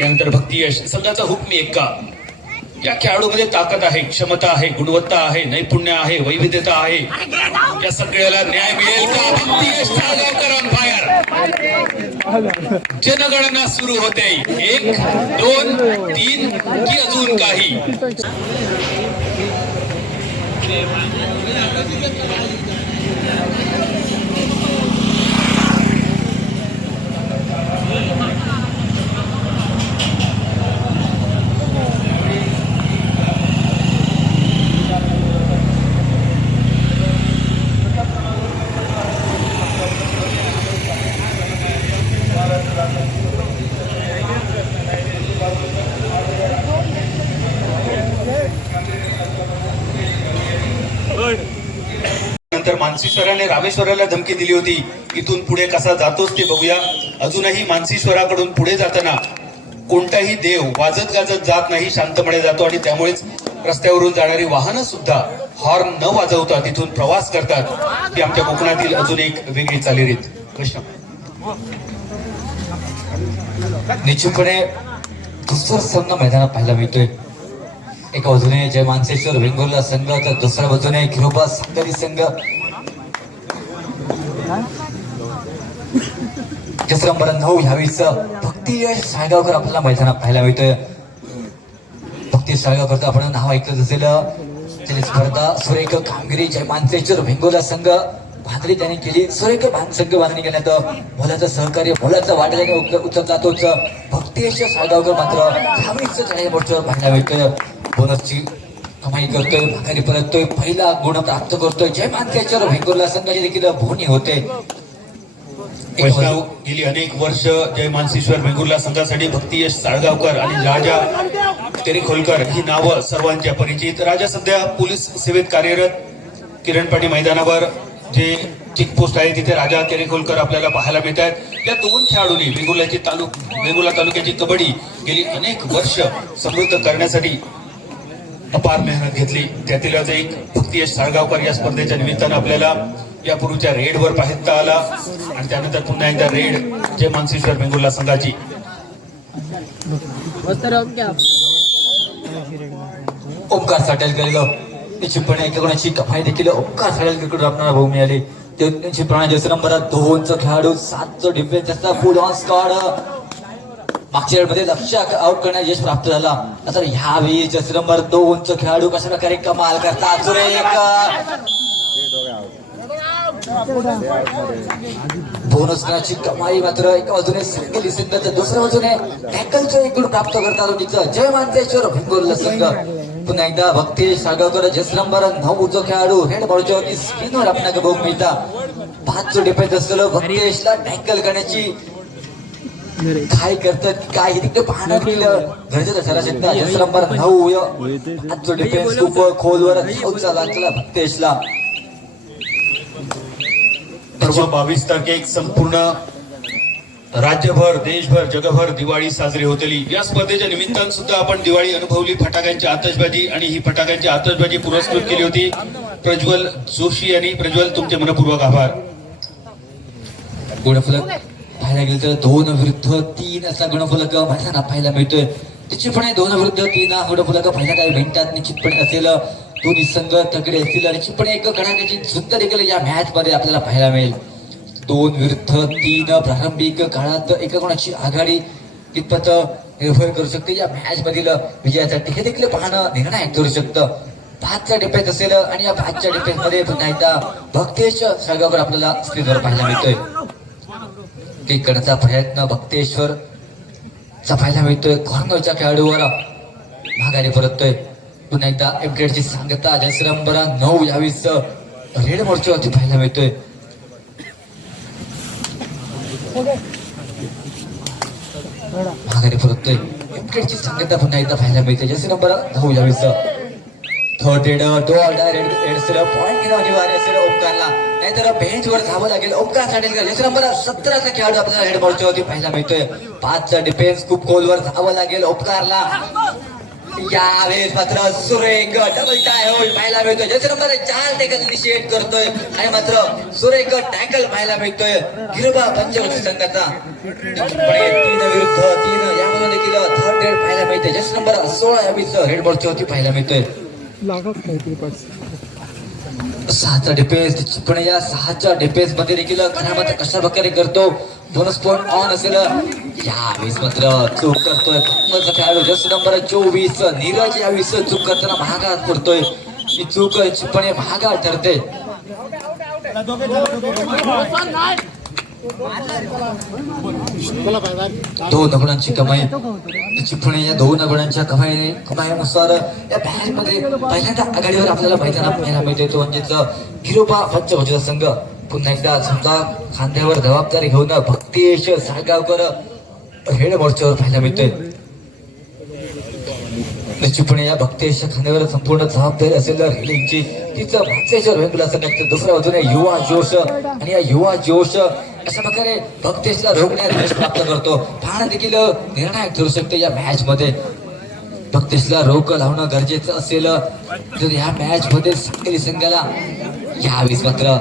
त्यानंतर भक्ती यश. संघाचा हुकमी एक्का या खेळाडूमध्ये ताकद आहे क्षमता आहे गुणवत्ता आहे नैपुण्य आहे वैविध्यता आहे. या सगळ्याला न्याय मिळेल का? भक्ती यश साळगावकर जनगणना सुरू होते. एक दोन तीन की अजून काही नंतर मानसीश्वराने रामेश्वराला धमकी दिली होती. इथून पुढे कसा जातोच ते बघूया. अजूनही मानसीश्वराकडून पुढे जाताना कोणताही देव वाजत गाजत जात नाही शांतपणे जातो आणि त्यामुळेच रस्त्यावरून जाणारी वाहनं सुद्धा हॉर्न न वाजवता तिथून प्रवास करतात. ही आमच्या कोकणातील अजून एक वेगळी चालीरीत. कृष्ण. निश्चितपणे दुसरं संघ मैदानात पाहायला मिळतोय. एका बाजूने जय मानसेश्वर वेंगुर्ला संघ तर दुसऱ्या बाजूने खिरोबा सागरी संघ तिसरा नंबर नऊ ह्यावेळीच भक्ती यश साळगावकर आपल्याला मैदानात पाहायला मिळतोय. भक्ती साळगावकरचं आपण नाव ऐकत असेल. त्याने स्पर्धा सुरेख कामगिरी जय मानसेश्वर वेंगुर्ला संघ. बांधणी त्यांनी केली. सुरेख बांध संघ बांधणी करण्यात मुलाचं सहकार्य मुलाचं वाटल्याने उचल- उचलला तोच भक्तेश साळगावकर मात्र ह्यावेळीच चाळीस पाहायला मिळतोय. बोनसची कमाई करतोय माघारी परततोय. पहिला गुण प्राप्त करतोय. जय मानसेश्वर वेंगुर्ला संघाची देखील भोवणी होते. वैष्णव गेली अनेक वर्ष. जय मानसेश्वर वेंगुर्ला संघासाठी भक्ती यश साळगावकर आणि राजा तेरेखोलकर ही नावं सर्वांच्या परिचित. राजा सध्या पोलीस सेवेत कार्यरत. किरणपाटी मैदानावर जे चेकपोस्ट आहे तिथे राजा तेरेखोलकर आपल्याला पाहायला मिळत आहेत या दोन खेळाडूंनी वेंगुर्ल्याची तालुक वेंगुर्ला तालुक्याची कबड्डी गेली अनेक वर्ष समृद्ध करण्यासाठी अपार मेहनत घेतली. त्यातीलच एक भक्ती यश साळगावकर या स्पर्धेच्या निमित्तानं आपल्याला यापूर्वीच्या रेडवर पाहता आला. आणि त्यानंतर पुन्हा एकदा रेड जय मानसेश्वर वेंगुर्ला संघाची. उपकार साठेल गेलेलो निश्चितपणे एकेकोणाची कमाई देखील उपकार साठेल क्रिकेट आपल्याला भाऊ मिळाले. ते निश्चितपणे जसं नंबर दोनचं खेळाडू सातचं डिफेन्स असता. फुल ऑन स्कॉड मागच्या मध्ये लक्ष आउट करण्यात यश प्राप्त झाला. तर ह्यावेळी जस नंबर दोनचं खेळाडू कशा प्रकारे कमाल करतात. सुरेख. बोनस गुणाची कमाई मात्र एका बाजूने सिंगल संघ तर दुसऱ्या बाजूने टॅकलचं एक गुण प्राप्त करतात तिथं जय मानतेश्वर भिंगोरला संघ पुन्हा एकदा भक्ती सागावकर जस नंबर नऊ जो खेळाडू रेड बॉलच्या वरती स्पिनवर आपल्याला बघून मिळता. पाच डिफेन्स असलेलं भक्तेशला टॅकल करण्याची काय करतात काय तिकडे पाहणं गेलं गरजेचं ठरा शकता जस नंबर नऊ आजचं डिफेन्स खूप खोलवर लागला भक्तेशला परवा बावीस तारखेक संपूर्ण राज्यभर देशभर जगभर दिवाळी साजरी होतेली. या स्पर्धेच्या निमित्तानं सुद्धा आपण दिवाळी अनुभवली. फटाक्यांची आतषबाजी आणि ही फटाक्यांची आतषबाजी पुरस्कृत केली होती. प्रज्वल जोशी यांनी. प्रज्वल तुमचे मनपूर्वक आभार. पाहायला गेलं तर दोन विरुद्ध तीन असा गुणफलक मैदानात पाहायला मिळतोय. निश्चितपणे दोन विरुद्ध तीन हा गुणफलक पाहायला काही भेटतात. निश्चितपणे असेल दोन्ही संघ तगडे असतील. निश्चितपणे एक कडाक्याची झुंज देखील या मॅच मध्ये आपल्याला पाहायला मिळेल. दोन विरुद्ध तीन प्रारंभिक काळात एका गुणाची आघाडी कितपत निर्भर करू शकते? या मॅच मधील विजयासाठी हे देखील पाहणं निर्णायक ठरू शकतं. पाचच्या डिफेन्स असेल आणि या पाचच्या डिफेन्समध्ये पुन्हा एकदा भक्तेश साळगावकर आपल्याला स्क्रीनवर पाहायला मिळतोय. करण्याचा प्रयत्न भक्तेश्वर चा पाहायला मिळतोय. कॉर्नरच्या खेळाडूवर माघारी परततोय. पुन्हा एकदा अपग्रेडची सांगता जसरंबरा नऊ यावीस रेड मोर्चावरती पाहायला मिळतोय. माघारी परततोय. अपग्रेडची सांगता पुन्हा एकदा पाहायला मिळते जसरंबरा नऊ यावीस थर्ड रेड तो ऑर्डर रेड पॉईंट घेणं अनिवार्य असेल ओमकारला नाहीतर बेंच वर लागेल ओमकार साठेल का जसं नंबर सतराचा खेळाडू आपल्याला रेड बॉलच्या पाहायला मिळतोय पाचचा डिफेन्स खूप खोलवर धावं लागेल ओमकारला यावेळेस मात्र सुरेख डबल टाय होईल पाहायला मिळतोय जसं नंबर चार टॅकल इनिशिएट करतोय आणि मात्र सुरेख टॅकल पाहायला मिळतोय गिरबा पंचवर्षी संघाचा तीन विरुद्ध तीन यामध्ये देखील सोळा या वीस रेड बॉलच्यावरती पाहायला मिळतोय लागत नाही ते पाच सहाचा डिफेन्स पण या सहाच्या डिफेन्समध्ये देखील खरामत कशा प्रकारे करतो बोनस पॉईंट ऑन असेल यावेळेस मात्र चूक करतोय महत्त्वाचा खेळाडू जस्ट नंबर चोवीस नीरज यावेळेस चूक करताना महागात पडतोय ही चूक चिपणे महागात ठरते दोन गुणांची कमाई. त्याची पुणे या दोन गुणांच्या कमाई कमाईनुसार या मॅचमध्ये पहिल्यांदा आघाडीवर आपल्याला मैदानात पाहायला मिळते तो म्हणजेच गिरोबा पंचभुजा संघ. पुन्हा एकदा समजा खांद्यावर जबाबदारी घेऊन भक्तीश साळगावकर हेड मोर्चावर पाहायला मिळतोय. निश्चितपणे या भक्तेश खांद्यावर संपूर्ण जबाबदारी असेल. रेलिंगची तिचं भक्तेश्वर वेंगुला संघाचं दुसऱ्या बाजूने युवा जोश. आणि या युवा जोश अशा प्रकारे भक्तेशला रोखण्यात यश प्राप्त करतो. पाहणं देखील निर्णायक ठरू शकते या मॅच मध्ये. भक्तेशला रोख लावणं गरजेचं असेल. तर या मॅच मध्ये सांगली संघाला यावेळेस मात्र.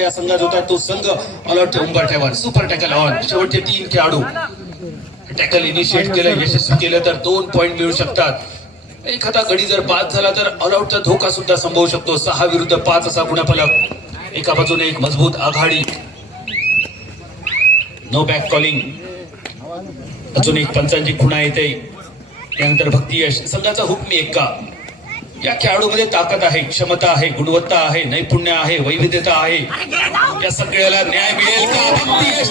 या संघात होता तो संघ अलॉटच्या उंबरठ्यावर सुपर टॅकल ऑन शेवटचे तीन खेळाडू. टॅकल इनिशिएट केलं यशस्वी केलं तर दोन पॉईंट मिळू शकतात. एखादा गडी जर बाद झाला तर ऑलआउटचा धोका सुद्धा संभवू शकतो. सहा विरुद्ध पाच असा गुणफलक. एका बाजूने एक मजबूत आघाडी. नो बॅक कॉलिंग अजून एक पंचांची खुणा येते. त्यानंतर भक्ती यश. संघाचा हुकमी का या खेळाडूमध्ये ताकद आहे क्षमता आहे गुणवत्ता आहे नैपुण्य आहे वैविध्यता आहे. या सगळ्याला न्याय मिळेल का? भक्ती यश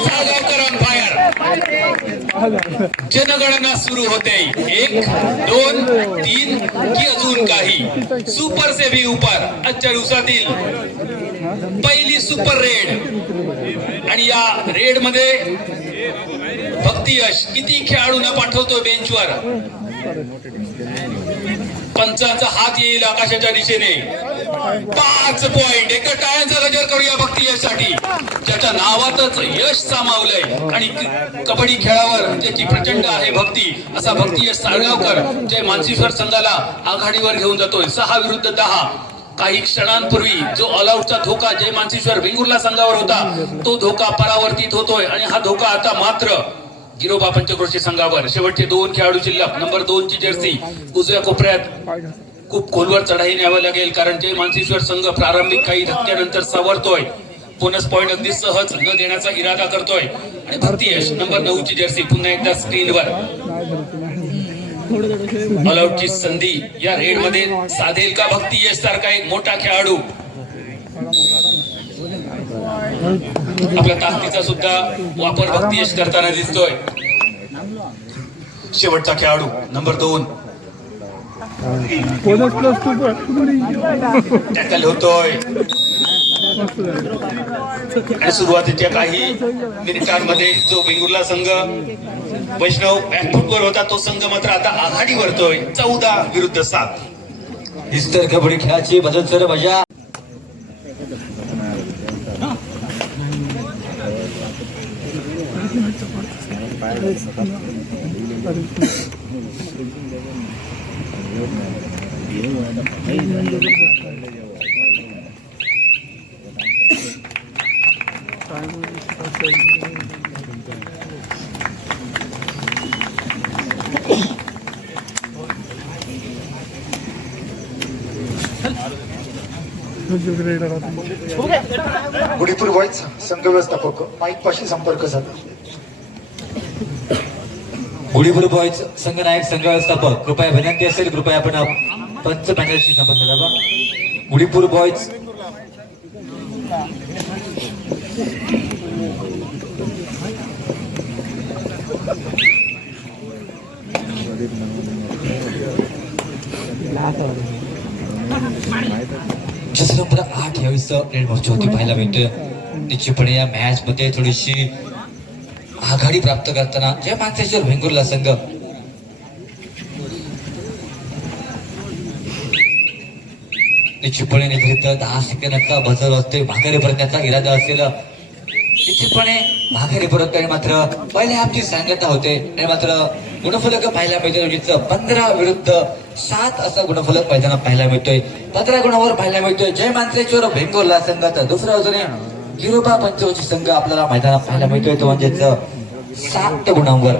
जनगणना सुरू होते. एक दोन तीन की अजून काही? सुपर से भी आजच्या दिवसातील पहिली सुपर रेड आणि या रेडमध्ये भक्ती यश. किती खेळाडूंना पाठवतो बेंचवर पंचांचा हात येईल आकाशाच्या दिशेने. पाच पॉइंट एका टाळ्यांचा गजर करूया भक्ती यशसाठी. ज्याच्या नावातच यश सामावलंय. आणि कबड्डी खेळावर त्याची प्रचंड आहे भक्ती असा भक्ती यश साळगावकर जे मानसीश्वर संघाला आघाडीवर घेऊन जातोय. सहा विरुद्ध दहा. काही क्षणांपूर्वी जो ऑलआउटचा धोका जय मानसीश्वर वेंगुर्ला संघावर होता तो धोका परावर्तित होतोय. आणि हा धोका आता मात्र गिरोबा पंचक्रोशी संघावर शेवटचे दोन खेळाडू शिल्लक. नंबर दोन ची जर्सी उजव्या कोपऱ्यात खूप खोलवर चढाई न्यावं लागेल कारण जय मानसेश्वर संघ प्रारंभिक काही धक्क्यानंतर सावरतोय. बोनस पॉईंट अगदी सहज न देण्याचा इरादा करतोय. आणि भक्ती यश नंबर नऊ ची जर्सी पुन्हा एकदा स्क्रीनवर ऑलआउटची संधी या रेडमध्ये साधेल का भक्ती? यश सारखा एक मोठा खेळाडू. आपल्या ताकदीचा सुद्धा वापर भक्ती यश करताना दिसतोय. शेवटचा खेळाडू नंबर दोन. टॅकल होतोय. आणि सुरुवातीच्या काही मिनिटांमध्ये जो वेंगुर्ला संघ वैष्णव बॅकफुटवर होता तो संघ मात्र आता आघाडी वरतोय चौदा विरुद्ध सात. इस्तर कबड्डी खेळाची बदल सर मजा गुढीपूर बॉईज संघ व्यवस्थापक माईक पाशी संपर्क साधा. गुढीपूर बॉयज संघ नायक संघ व्यवस्थापक कृपया विनंती असेल कृपया आपण पंच पॅनलशी संपर्क साधावा गुढीपूर बॉयज जस नंबर आठ यावेळेस रेड मोर्चा होती पाहायला मिळतोय निश्चितपणे या मॅच मध्ये थोडीशी आघाडी प्राप्त करताना जय मागच्या वेंगुर्ला संघ. निश्चितपणे निगडीत दहा सेकंदाचा बजर असते माघारी परतण्याचा इरादा असेल. निश्चितपणे माघारी परत आणि मात्र पहिल्या आमची सांगता होते. आणि मात्र गुणफलक पाहायला मिळतोय. रोजीचं पंधरा विरुद्ध सात असा गुणफलक मैदानात पाहायला मिळतोय. पंधरा गुणावर पाहायला मिळतोय. जय मांत्रेश्वर बेंगोरला संघाचा दुसऱ्या बाजूने गिरोबा पंचवची संघ आपल्याला मैदानात पाहायला मिळतोय. तो म्हणजेच सात गुणांवर.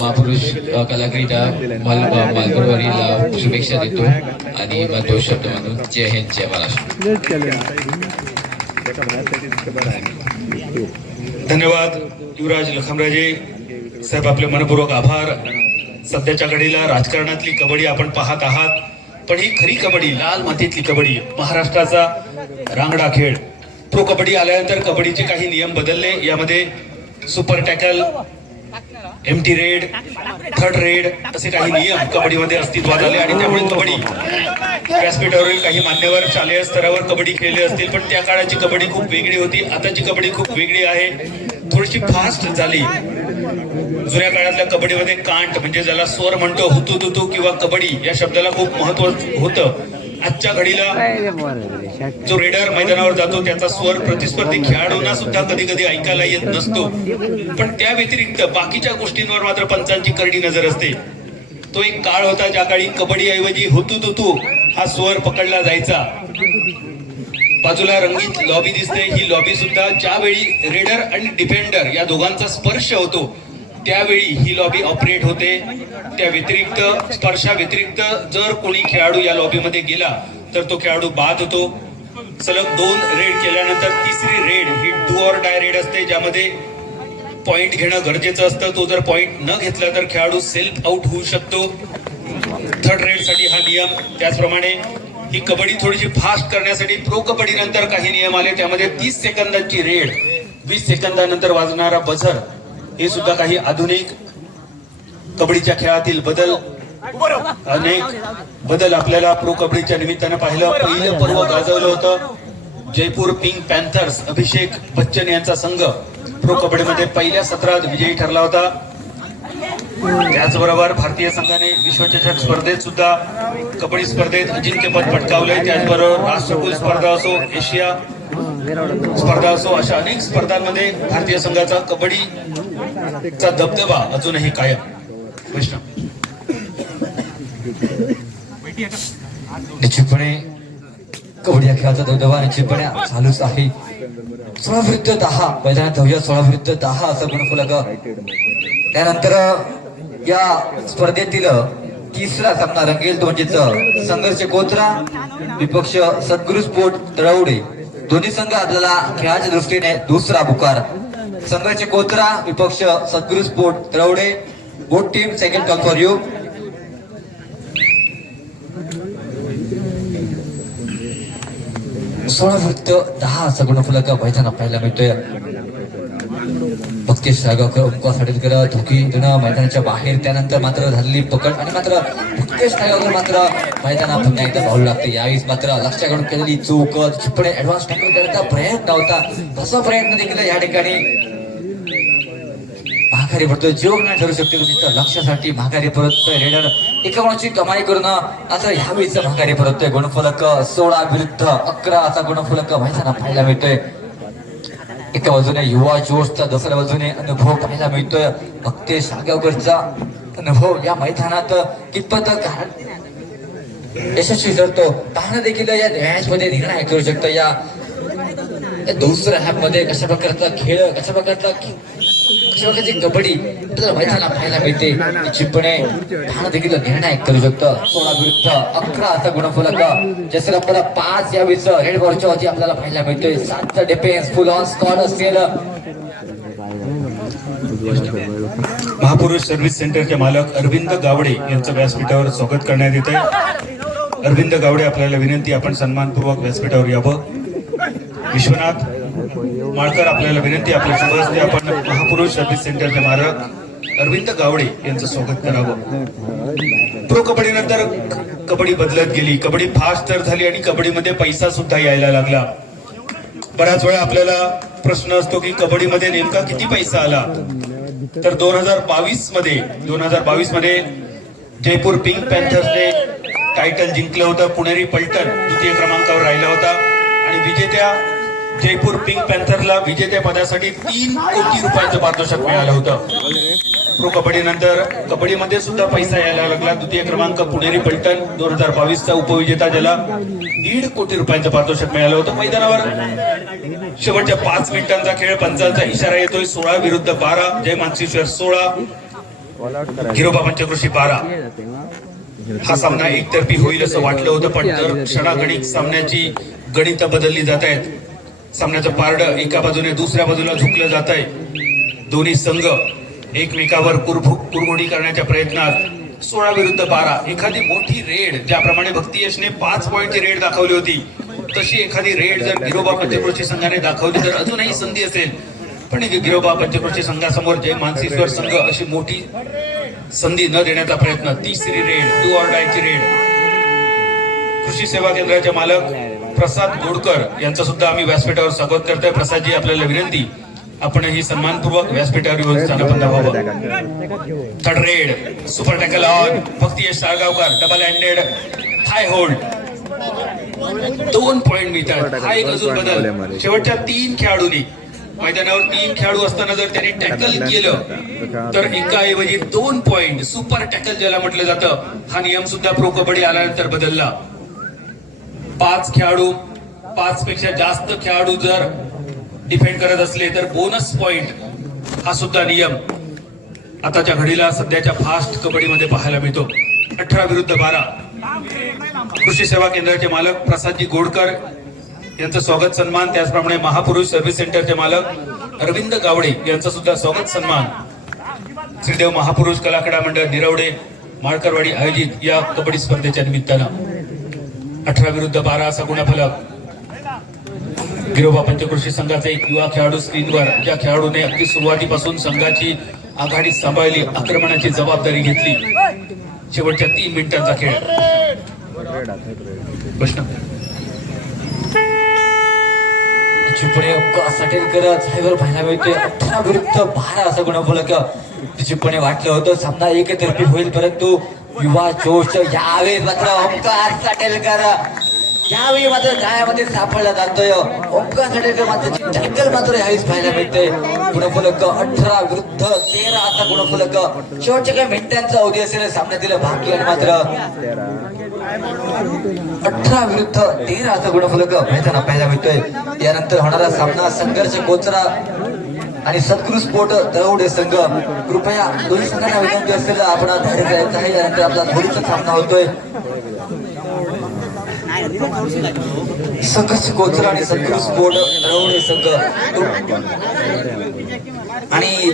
महापुरुष अ, कलाक्रीडा मल अ, मालपूरवरील शुभेच्छा देतो आणि दोन शब्द म्हणून जय हिंद जय महाराष्ट्र. धन्यवाद युवराज लखमराजे. साहेब आपले मनपूर्वक आभार. सध्याच्या घडीला राजकारणातली कबड्डी आपण पाहत आहात. पण ही खरी कबड्डी लाल मातीतली कबड्डी महाराष्ट्राचा रांगडा खेळ. प्रो कबड्डी आल्यानंतर कबड्डीचे काही नियम बदलले. यामध्ये super tackle empty raid third raid असे काही नियम कबड्डीमध्ये अस्तित्वात आले आणि त्यामुळे कबड्डी व्यासपीठावरील काही मान्यवर शालेय स्तरावर कबड्डी खेळले असतील. पण त्या काळाची कबड्डी खूप वेगळी होती. आताची कबड्डी खूप वेगळी आहे. थोडीशी फास्ट झाली. जुन्या काळातल्या कबड्डीमध्ये कांट म्हणजे ज्याला स्वर म्हणतो हुतू तुतू किंवा कबड्डी या शब्दाला खूप महत्त्व होतं. आजच्या घडीला जो रेडर मैदानावर जातो त्याचा स्वर प्रतिस्पर्धी खेळाडूंना सुद्धा कधी कधी ऐकायला येत नसतो. पण त्या व्यतिरिक्त बाकीच्या गोष्टींवर मात्र पंचांची करडी नजर असते. तो एक काळ होता ज्या काळी कबड्डी ऐवजी हुतू तुतू हा स्वर पकडला जायचा. बाजूला रंगीत लॉबी दिसते. ही लॉबी सुद्धा ज्यावेळी रेडर आणि डिफेंडर या दोघांचा स्पर्श होतो त्यावेळी ही लॉबी ऑपरेट होते. त्या व्यतिरिक्त स्पर्शा व्यतिरिक्त जर कोणी खेळाडू या लॉबीमध्ये गेला तर तो खेळाडू बाद होतो. सलग दोन रेड केल्यानंतर तिसरी रेड ही डू ऑर डाय रेड असते ज्यामध्ये पॉइंट घेणं गरजेचं असतं. तो जर पॉइंट न घेतला तर खेळाडू सेल्फ आउट होऊ शकतो. थर्ड रेडसाठी हा नियम. त्याचप्रमाणे ही कबड्डी थोडीशी फास्ट करण्यासाठी प्रो कबड्डी नंतर काही नियम आले त्यामध्ये तीस सेकंदांची रेड वीस सेकंदानंतर वाजणारा बझर हे सुद्धा काही आधुनिक कबड्डीच्या खेळातील बदल अनेक बदल आपल्याला प्रो कबड्डीच्या निमित्तानं पाहिलं पहिलं पर्व गाजवलं होतं. जयपूर पिंक पॅन्थर्स अभिषेक बच्चन यांचा संघ प्रो कबड्डीमध्ये पहिल्या सत्रात विजयी ठरला होता. त्याचबरोबर भारतीय संघाने विश्वचषक स्पर्धेत सुद्धा कबड्डी स्पर्धेत अजिंक्यपद पटकावलंय. त्याचबरोबर राष्ट्रकुल स्पर्धा असो एशिया स्पर्धा असो अशा अनेक स्पर्धांमध्ये भारतीय संघाचा कबड्डीचा दबदबा अजूनही कायम. वैष्णव. निश्चितपणे कबड्डी या खेळाचा दबदबा निश्चितपणे चालूच आहे. सोळा विरुद्ध दहा मैदानात धावूया सोळा विरुद्ध दहा असं गुणफलक त्यानंतर या स्पर्धेतील तिसरा सामना रंगेल तो म्हणजेच संघर्ष कोत्रा विपक्ष सद्गुरु स्पोर्ट तळवडे. दोन्ही संघ आपल्याला खेळाच्या दृष्टीने दुसरा पुकार. संघाचे कोत्रा विपक्ष सद्गुरु स्पोर्ट द्रवडे बोट team second come for you सोळा वृत्त दहा सगळं फुलक मैदानात पाहायला मिळतोय. भक्ती साळगावकर ओंकार साडेकर धुकी देणं मैदानाच्या बाहेर त्यानंतर मात्र झालेली पकड आणि मात्र भक्तेश साळगावकर मात्र मैदाना पुन्हा एकदा भाऊ लागते. यावेळीस मात्र लक्षाकडून केलेली चूक चिपणे ऍडव्हान्स टॅकल करण्याचा प्रयत्न होता. तसा प्रयत्न देखील या ठिकाणी माघारी पडतो जीव नाही ठरू शकते लक्षासाठी माघारी परततोय रेडर एका गुणाची कमाई करून आता ह्यावेळीच माघारी परततोय गुणफलक सोळा विरुद्ध अकरा असा गुणफलक मैदानात पाहायला मिळतोय. एका बाजूने युवा जोशचा दुसऱ्या बाजूने अनुभव पाहायला मिळतोय. भक्ते सागावकरचा अनुभव या मैदानात कितपत कारण यशस्वी ठरतो. पाहणं देखील या मॅच मध्ये निर्णय करू शकतो. या या दुसऱ्या ह्या मध्ये कशा प्रकारचा खेळ कशा प्रकारचा प्रकारची कबड्डी आपल्याला मैदानात पाहायला मिळते निश्चितपणे पाहणं देखील निर्णायक करू शकतं सोळा विरुद्ध अकरा असा गुणफलक. जसं आपल्याला पाच या वीस रेड बॉलच्या वरती आपल्याला पाहायला मिळतोय. सात डिफेन्स फुल ऑन स्कॉड असेल महापुरुष सर्व्हिस सेंटरचे मालक अरविंद गावडे यांचं व्यासपीठावर स्वागत करण्यात येत आहे अरविंद गावडे आपल्याला विनंती आपण सन्मानपूर्वक व्यासपीठावर यावं. विश्वनाथ माळकर आपल्याला विनंती आपल्या शुभ आपण महापुरुष सर्व्हिस सेंटरचे मालक अरविंद गावडे यांचं स्वागत करावं. प्रो कबड्डी नंतर कबड्डी बदलत गेली. कबड्डी फास्ट तर झाली आणि कबड्डीमध्ये पैसा सुद्धा यायला लागला. बऱ्याच वेळा आपल्याला प्रश्न असतो की कबड्डीमध्ये नेमका किती पैसा आला? तर दोन हजार बावीसमध्ये दोन हजार बावीसमध्ये जयपूर पिंक पॅन्थर्सने टायटल जिंकलं होतं. पुणेरी पलटण द्वितीय क्रमांकावर राहिला होता. आणि विजेत्या जयपूर पिंक पॅन्थरला विजेत्या पदासाठी तीन कोटी रुपयांचं पारितोषिक मिळालं होतं. प्रो कबड्डी नंतर कबड्डीमध्ये सुद्धा पैसा यायला लागला. द्वितीय क्रमांक पुणेरी पलटण दोन हजार बावीसचा उपविजेता ज्याला दीड कोटी रुपयांचं पारितोषिक मिळालं होतं. मैदानावर शेवटच्या पाच मिनिटांचा खेळ पंचांचा इशारा येतोय. सोळा विरुद्ध बारा जय मानसीश्वर सोळा हिरोबा पंचकृषी बारा. हा सामना एकतर्फी होईल असं वाटलं होतं पण तर क्षणागणिक सामन्याची गणित बदलली जात आहेत सामन्याचं पारड एका बाजूने दुसऱ्या बाजूला झुकलं जात आहे दोन्ही संघ एकमेकावर कुरभु कुरघोडी करण्याच्या प्रयत्नात सोळा विरुद्ध बारा. एखादी मोठी रेड ज्याप्रमाणे भक्ती यशने पाच पॉईंटची रेड दाखवली होती तशी एखादी रेड जर गिरोबा पंचकृषी संघाने दाखवली तर अजूनही संधी असेल. पण गिरोबा पंचकृषी संघासमोर जय मानसीश्वर संघ अशी मोठी संधी न देण्याचा प्रयत्न. तिसरी रेड टू ऑर्डायची रेड. कृषी सेवा केंद्राचे मालक प्रसाद गोडकर यांचं सुद्धा आम्ही व्यासपीठावर स्वागत करतोय. प्रसादजी आपल्याला विनंती आपण ही सन्मानपूर्वक व्यासपीठावर येऊन स्थानापन्न व्हावं third raid super tackle on Bhakti Yash Salgaonkar double handed thigh hold दोन पॉइंट मिळतात. हा एक अजून बदल. शेवटच्या तीन खेळाडूंनी मैदानावर तीन खेळाडू असताना जर त्यांनी टॅकल केलं तर एकाऐवजी दोन पॉइंट सुपर टॅकल ज्याला म्हटलं जातं हा नियम सुद्धा प्रो कबड्डी आल्यानंतर बदलला. पाच खेळाडू पाच पेक्षा जास्त खेळाडू जर डिफेंड करत असले तर बोनस पॉइंट हा सुद्धा नियम आताच्या घडीला सध्याच्या फास्ट कबड्डीमध्ये पाहायला मिळतो. अठरा विरुद्ध बारा. कृषी सेवा केंद्राचे मालक प्रसादजी गोडकर यांचं स्वागत सन्मान त्याचप्रमाणे महापुरुष सर्व्हिस सेंटरचे मालक अरविंद गावडे यांचा सुद्धा स्वागत सन्मान. श्रीदेव महापुरुष कलाकडा मंडळ निरवडे माळकरवाडी आयोजित या कबड्डी स्पर्धेच्या निमित्तानं. अठरा विरुद्ध बारा असा गुणफलक. गिरोबा पंचकृषी संघाचा एक युवा खेळाडू स्क्रीनवर. ज्या खेळाडूने अगदी सुरुवातीपासून संघाची आघाडी सांभाळली आक्रमणाची जबाबदारी घेतली. शेवटच्या तीन मिनिटांचा खेळ. प्रश्न. चिपणे सटेल करत सायबर पाहायला अठरा विरुद्ध बारा असं गुणफलक. चिपणे वाटलं होतं. सामना एकतर्फी होईल परंतु युवा जोश यावेळी मात्र ओंकार साटेलकर यावेळी मात्र गायामध्ये सापडला जातोय ओंकार साटेलकर मात्र टॅकल मात्र यावेळीच पाहायला मिळते गुणफलक अठरा विरुद्ध तेरा असा गुणफलक शेवटच्या काही मिनिटांचा अवधी असेल सामन्यातील बाकी आणि मात्र अठरा विरुद्ध तेरा असा गुणफलक मैदानात पाहायला मिळतोय. यानंतर होणारा सामना संघर्ष कोचरा आणि सद्गुरु स्पोर्ट दरवडे संघ कृपया दोन्ही संघांना विनंती असेल आपण धाडे करायचं आहे यानंतर आपला धोरीचा सामना होतोय. संघर्ष गोचर आणि सद्गुरु स्पोर्ट रवडे संघ. आणि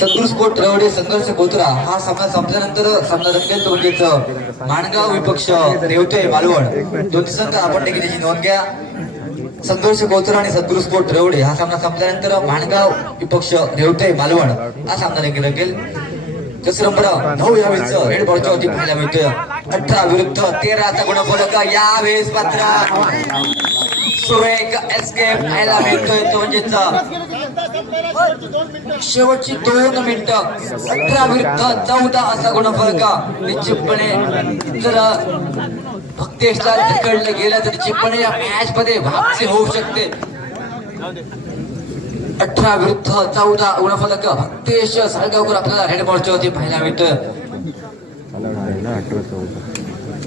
सद्गुरु स्पोर्ट रवडे संघर्ष गोचरा हा सामना संपल्यानंतर सामना रंगेल तो म्हणजेच माणगाव विपक्ष रेवते मालवण. दोन्ही संघ आपण देखील नोंद घ्या. संतोष कोचरा आणि सद्गुरु स्पोर्ट रेवडे हा सामना संपल्यानंतर माणगाव विपक्ष रेवटे मालवण हा सामना देखील रंगेल. दुसरं नंबर नऊ यावेळेस रेड बॉलच्या वरती पाहायला मिळतोय. अठरा विरुद्ध तेराचा गुणफलक यावेळेस मात्र सुरेख एस्केप पाहायला मिळतोय. तो म्हणजेच शेवटची दोन मिनिट. अठरा विरुद्ध चौदा असा गुणफलक निश्चितपणे जर भक्तेशला तिकडलं गेलं तर निश्चितपणे या मॅच मध्ये वापसी होऊ शकते. अठरा विरुद्ध चौदा गुणफलक भक्तेश साळगावकर आपल्याला रेड बॉलच्या वरती पाहायला मिळतोय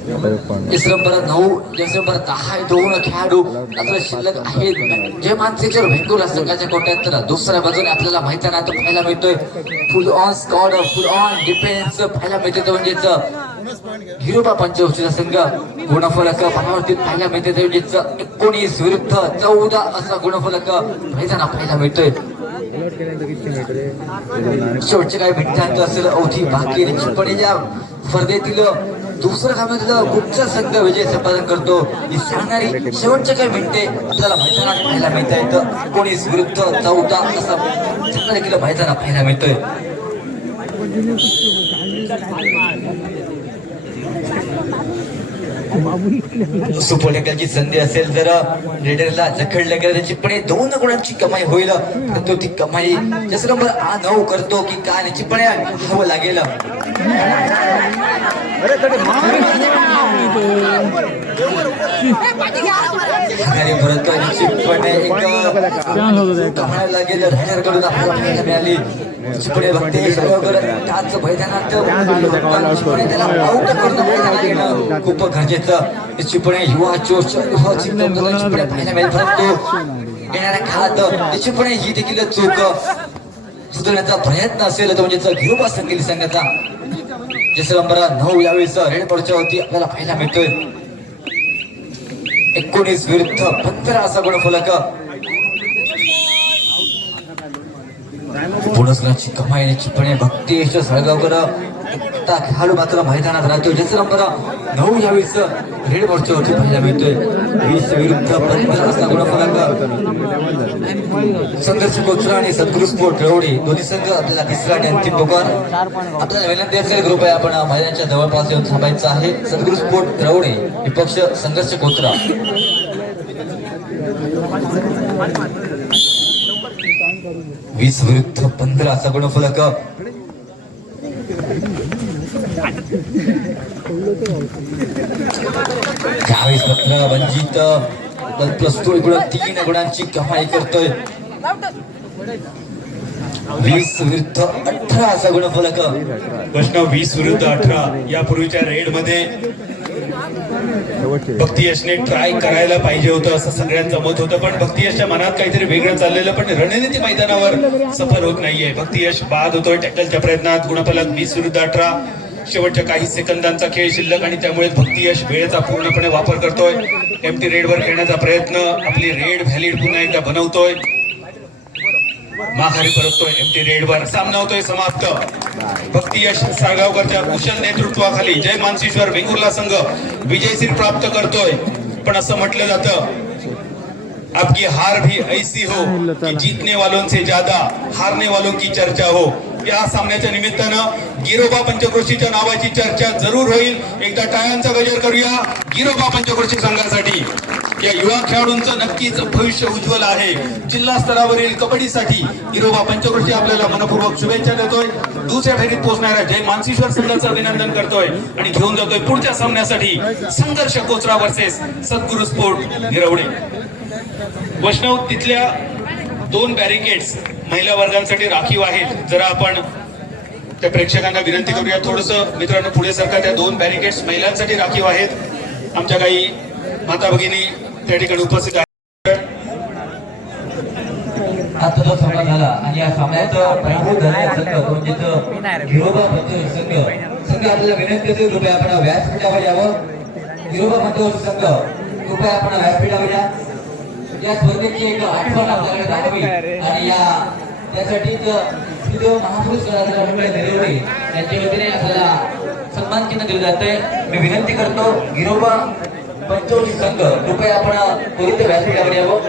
नंबर नऊ नंबर दहा दोन खेळाडू मात्र शिल्लक आहेत. जे मानसेकर भेंडूर संघाच्या कोट्यात तर दुसऱ्या बाजूने आपल्याला माहिती नाही पाहायला मिळतोय. Full on squad full on defence पाहायला मिळतोय म्हणजेच हिरोबा पंचवशीचा संघ गुणफलक पाहावरती पाहायला मिळते ते एकोणीस विरुद्ध चौदा असा गुणफलक मैदाना पाहायला मिळतोय. शेवटचे काही मिनिटांचं असेल अवधी बाकी निश्चितपणे या स्पर्धेतील दुसऱ्या सामन्यातील कुठचा संघ विजय संपादन करतो. ही सांगणारी शेवटचे काही मिनिटे आपल्याला मैदानात पाहायला मिळत आहेत. एकोणीस विरुद्ध चौदा असा देखील मैदानात पाहायला मिळतोय. सुपरटेकलची संधी असेल तर रेडरला जखडल्या गेलं त्याची पण दोन गुणांची कमाई होईल. परंतु ती कमाई जसं नंबर आ नऊ करतो की काय पण हवं लागेल. आणि परत निश्चितपणे एकदम आपल्याला पाहायला मिळाली. मैदानात त्याला आउट करून खूप गरजेचं. चिपणे युवा चोच युवा चिंतन निश्चितपणे पाहायला मिळेल. परंतु येणाऱ्या काळात ही देखील चूक सुधारण्याचा प्रयत्न असेल तो म्हणजे घेऊ संगीत संघाचा जसं नंबर नऊ यावेळेस रेड पडच्या होती आपल्याला पाहायला मिळतोय. एकोणीस विरुद्ध पंधरा असा गुणफलक. पुणस्करांची कमाई निश्चितपणे भक्ती यश सळगावकर. आता खेळाडू मात्र मैदानात राहतो ज्याचा नंबर नऊ यावेळेस रेड बोर्डच्या वरती पाहायला मिळतोय. वीस विरुद्ध पंधरा असा गुणफलक. संघर्ष कोचरा आणि सद्गुरू स्पोर्ट रवडी दोन्ही संघ आपल्याला तिसरा आणि अंतिम पुकार आपल्याला विनंती असेल ग्रुप आहे आपण मैदानाच्या जवळपास येऊन थांबायचं आहे. सद्गुरू स्पोर्ट रवडी विपक्ष संघर्ष कोचरा वीस विरुद्ध पंधरा असा गुणफलक. चाळीस पत्र वंचित प्रस्तुत इकडं तीन गुणांची कमाई करतोय. वीस विरुद्ध अठरा असा गुणफलक. प्रश्न वीस विरुद्ध अठरा. यापूर्वीच्या रेडमध्ये भक्ती यशने ट्राय करायला पाहिजे होतं असं सगळ्यांचं मत होतं. पण भक्ती यशच्या मनात काहीतरी वेगळं चाललेलं पण रणनीती मैदानावर सफल होत नाहीये. भक्ती यश बाद होतोय. टॅकलच्या प्रयत्नात गुणफलक वीस विरुद्ध अठरा. शेवटच्या काही सेकंदांचा खेळ शिल्लक आणि त्यामुळे भक्ती यश वेळेचा पूर्णपणे वापर करतोय. एम टी रेडवर खेळण्याचा प्रयत्न आपली रेड व्हॅलिड पुन्हा एकदा बनवतोय. माघारी परततोय एम टी रेडवर सामना होतोय समाप्त. भक्ती यश साळगावकरच्या कुशल नेतृत्वाखाली जय मानसेश्वर वेंगुर्ला संघ विजयश्री प्राप्त करतोय. पण असं म्हटलं जातं आपकी हार भी ऐसी हो कि जीतने वालों से ज्यादा हारने वालों की चर्चा हो. या सामन्याच्या निमित्तानं गिरोबा पंचक्रोशीच्या नावाची चर्चा जरूर होईल. एकदा टाळ्यांचा गजर करूया. गिरोबा पंचक्रोशी संघासाठी. या युवा खेळाडूंचं नक्कीच भविष्य उज्ज्वल आहे. जिल्हा स्तरावरील कबड्डीसाठी गिरोबा पंचक्रोशी आपल्याला मनपूर्वक शुभेच्छा देतोय. दुसऱ्या फेरीत पोहोचणाऱ्या जय मानसीश्वर संघाचं अभिनंदन करतोय आणि घेऊन जातोय पुढच्या सामन्यासाठी संघर्ष कोचरा वर्सेस सद्गुरु स्पोर्ट गिरवणे वैष्णव तिथल्या दोन बॅरिकेड्स महिला वर्गांसाठी राखीव आहेत जरा आपण त्या प्रेक्षकांना विनंती करूया. थोडस मित्रांनो पुढे सरकार त्या दोन बॅरिकेड्स महिलांसाठी राखीव आहेत. आमच्या काही माता भगिनी त्या ठिकाणी उपस्थित आहेत. आता जो सामना झाला आणि या सामन्यात पराभूत झालेला संघ तो म्हणजेच गिरोबा पंचवर्ष संघ संघ आपल्याला विनंती असेल कृपया आपण व्यासपीठावर यावं. गिरोबा पंचवर्ष संघ कृपया आपण व्यासपीठावर या. या स्पर्धेची एक आठवण आपल्याकडे राहावी आणि या त्यासाठीच महापुरस्काराचा मंडळ निरवणे यांच्या वतीने आपल्याला सन्मान चिन्ह दिलं जातंय मी विनंती करतो गिरोबा पंचवर्ष संघ कृपया आपण त्वरित व्यासपीठावर यावं?